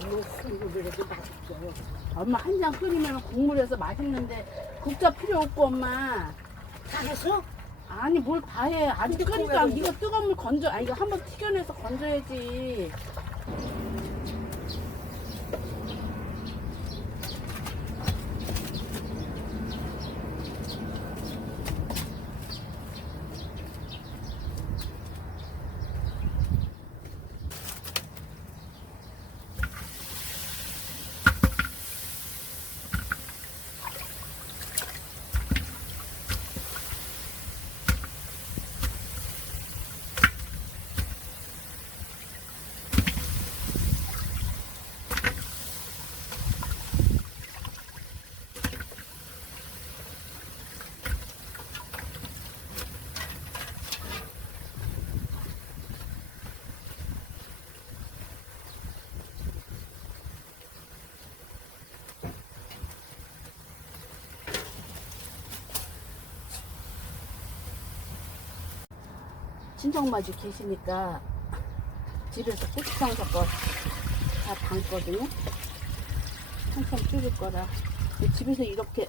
이렇게 맛있어? 엄마 한 잔 끓이면 국물에서 맛있는데 국자 필요 없고 엄마. 다 했어? 아니 뭘다 해. 아직 근데 끓니까 그거는 이거 뜨거운 물 건져. 아 이거 한번 튀겨내서 건져야지. 친정맞이 계시니까 집에서 고추장 섞어 다 담거든요. 한참 줄일 거라. 집에서 이렇게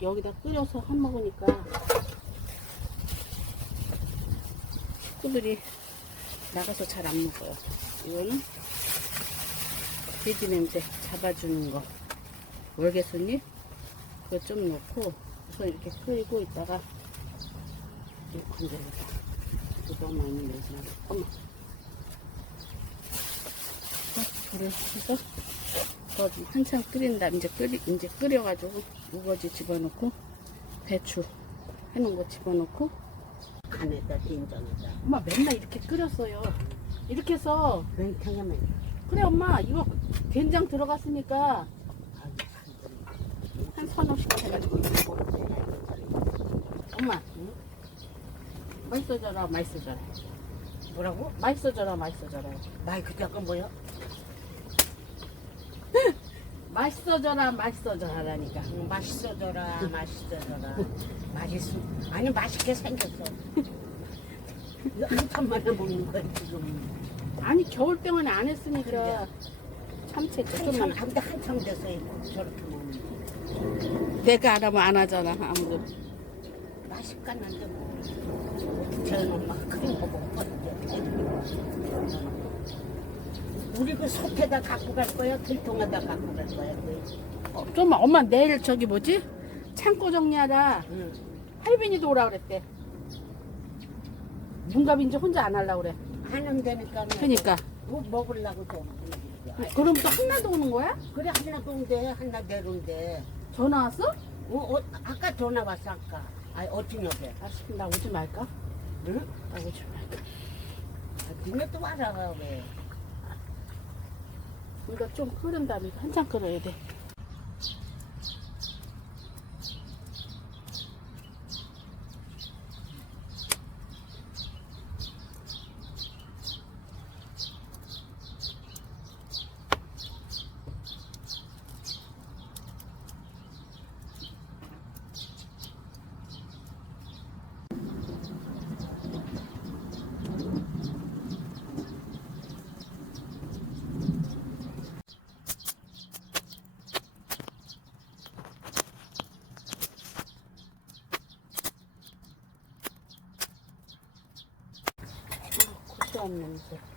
여기다 끓여서 한 먹으니까 식구들이 나가서 잘 안 먹어요. 이거는 돼지 냄새 잡아주는 거. 월계순잎 그거 좀 넣고 우선 이렇게 끓이고 있다가 이렇게 건져내자. 너무 많이 내지 마. 엄마. 자, 불을 해서 더 한참 끓인다. 이제 끓이, 이제 끓여가지고 우거지 집어넣고 배추 해놓은 거 집어넣고 간에다 된장에다. 엄마 맨날 이렇게 끓였어요. 이렇게 해서 냉탕하면 그래 엄마 이거 된장 들어갔으니까 한 서너 시간 해가지고 엄마 응? 맛있어져라 맛있어져라 뭐라고? 맛있어져라 맛있어져라 마이크 잠깐 뭐야? 맛있어져라 맛있어져라라니까 응, 맛있어져라, 맛있어져라. 맛있어. 아니 맛있게 생겼어. 한참 만에 먹는 거야 지금. 아니 겨울 때문에 안 했으니까 그래. 참치 한참 한데 한참 돼서 저렇게 먹는 거. 내가 안 하면 안 하잖아 아무도 맛있겠는데 뭐. 저희 엄마가 그런 거 먹거든요. 우리 그 솥에다 갖고 갈 거야? 들통에다 갖고 갈 거야? 그. 어, 좀 엄마 내일 저기 뭐지 창고 정리하라 응. 할빈이도 오라 그랬대 문갑이 이제 혼자 안 하려고 그래 하는 데니까. 그니까 뭐 먹으려고 좀. 그럼 또 한나도 오는 거야? 그래 하나 동데 하나 내려온데. 전화 왔어? 어, 어, 아까 전화 왔어 아까. 아니 어찌냐게. 아, 나 오지 말까? 응? 나 오지 말까? 아, 니네 또 와라 왜? 이거 좀 끓은 다음에 한참 끓여야 돼. 고소한 냄새.